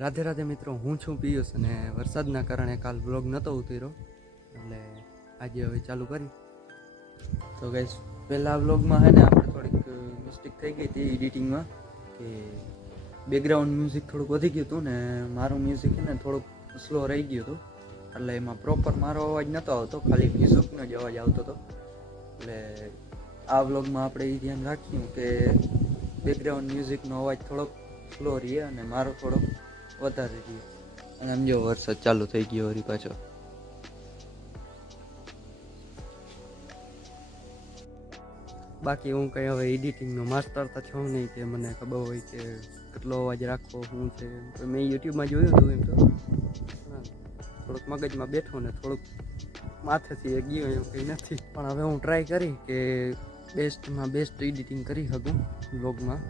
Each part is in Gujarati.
રાધે રાધે મિત્રો, હું છું પિયુષ અને વરસાદના કારણે કાલ બ્લોગ નહોતો ઉતર્યો એટલે આજે હવે ચાલુ કરી. તો ગાઈસ, પહેલા બ્લોગમાં હે ને આપણે થોડીક મિસ્ટેક થઈ ગઈ હતી એડિટિંગમાં, કે બેકગ્રાઉન્ડ મ્યુઝિક થોડુંક વધી ગયું હતું ને મારું મ્યુઝિક છે ને થોડુંક સ્લો રહી ગયું હતું, એટલે એમાં પ્રોપર મારો અવાજ નહોતો આવતો, ખાલી મ્યુઝિકનો જ અવાજ આવતો હતો. એટલે આ બ્લોગમાં આપણે એ ધ્યાન રાખ્યું કે બેકગ્રાઉન્ડ મ્યુઝિકનો અવાજ થોડોક સ્લો રહે અને મારો થોડોક વધારે રહે. અને આમ જો વરસાદ ચાલુ થઈ ગયો વળી પાછો. બાકી હું કંઈ હવે એડિટિંગનો માસ્ટર તો છું નહીં કે મને ખબર હોય કે કેટલો અવાજ રાખવો શું છે. મેં યુટ્યુબમાં જોયું હતું એમ તો થોડુંક મગજમાં બેઠું ને થોડુંક માથેથી ગયું એવું કંઈ નથી. પણ હવે હું ટ્રાય કરી કે બેસ્ટમાં બેસ્ટ એડિટિંગ કરી શકું વ્લોગમાં.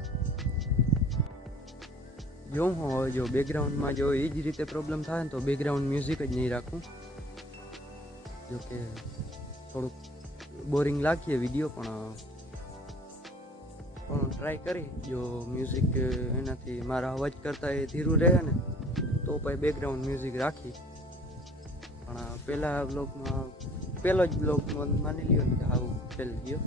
જો હું હવે જો બેકગ્રાઉન્ડમાં જો એ જ રીતે પ્રોબ્લેમ થાય ને તો બેકગ્રાઉન્ડ મ્યુઝિક જ નહીં રાખું. જો કે થોડુંક બોરિંગ લાગીએ વિડીયો, પણ ટ્રાય કરી જો મ્યુઝિક એનાથી મારા અવાજ કરતાં એ ધીરું રહે ને તો પછી બેકગ્રાઉન્ડ મ્યુઝિક રાખી. પણ પહેલો જ બ્લોગ માની લ્યો ને આવું ફેલ ગયો,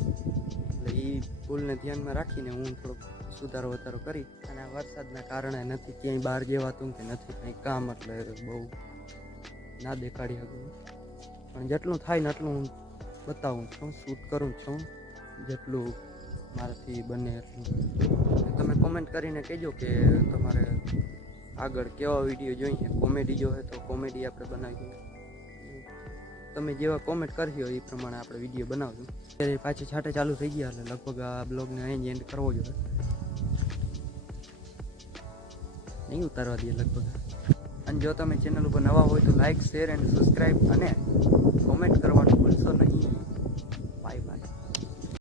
એટલે એ ભૂલને ધ્યાનમાં રાખીને હું થોડોક સુધારો વધારો કરી. અને આ વરસાદના કારણે નથી ક્યાંય બહાર જવાતું કે નથી કંઈ કામ, એટલે બહુ ના દેખાડી શકું. પણ જેટલું થાય ને એટલું હું બતાવું છું, શૂટ કરું છું જેટલું મારાથી બને એટલું. તમે કોમેન્ટ કરીને કહેજો કે તમારે આગળ કેવા વિડીયો જોઈએ. કોમેડી જોઈએ તો કોમેડી આપણે બનાવીએ. તમે જેવા કોમેન્ટ કરશો એ પ્રમાણે આપણે વિડીયો બનાવશું. અત્યારે પાછી છાંટે ચાલુ થઈ ગયા એટલે લગભગ આ બ્લોગને અહીં એન્ડ કરવો જોઈએ, નહીં ઉતારવા દઈએ લગભગ. અને જો તમે ચેનલ ઉપર નવા હોય તો લાઇક, શેર અને સબસ્ક્રાઈબ અને કોમેન્ટ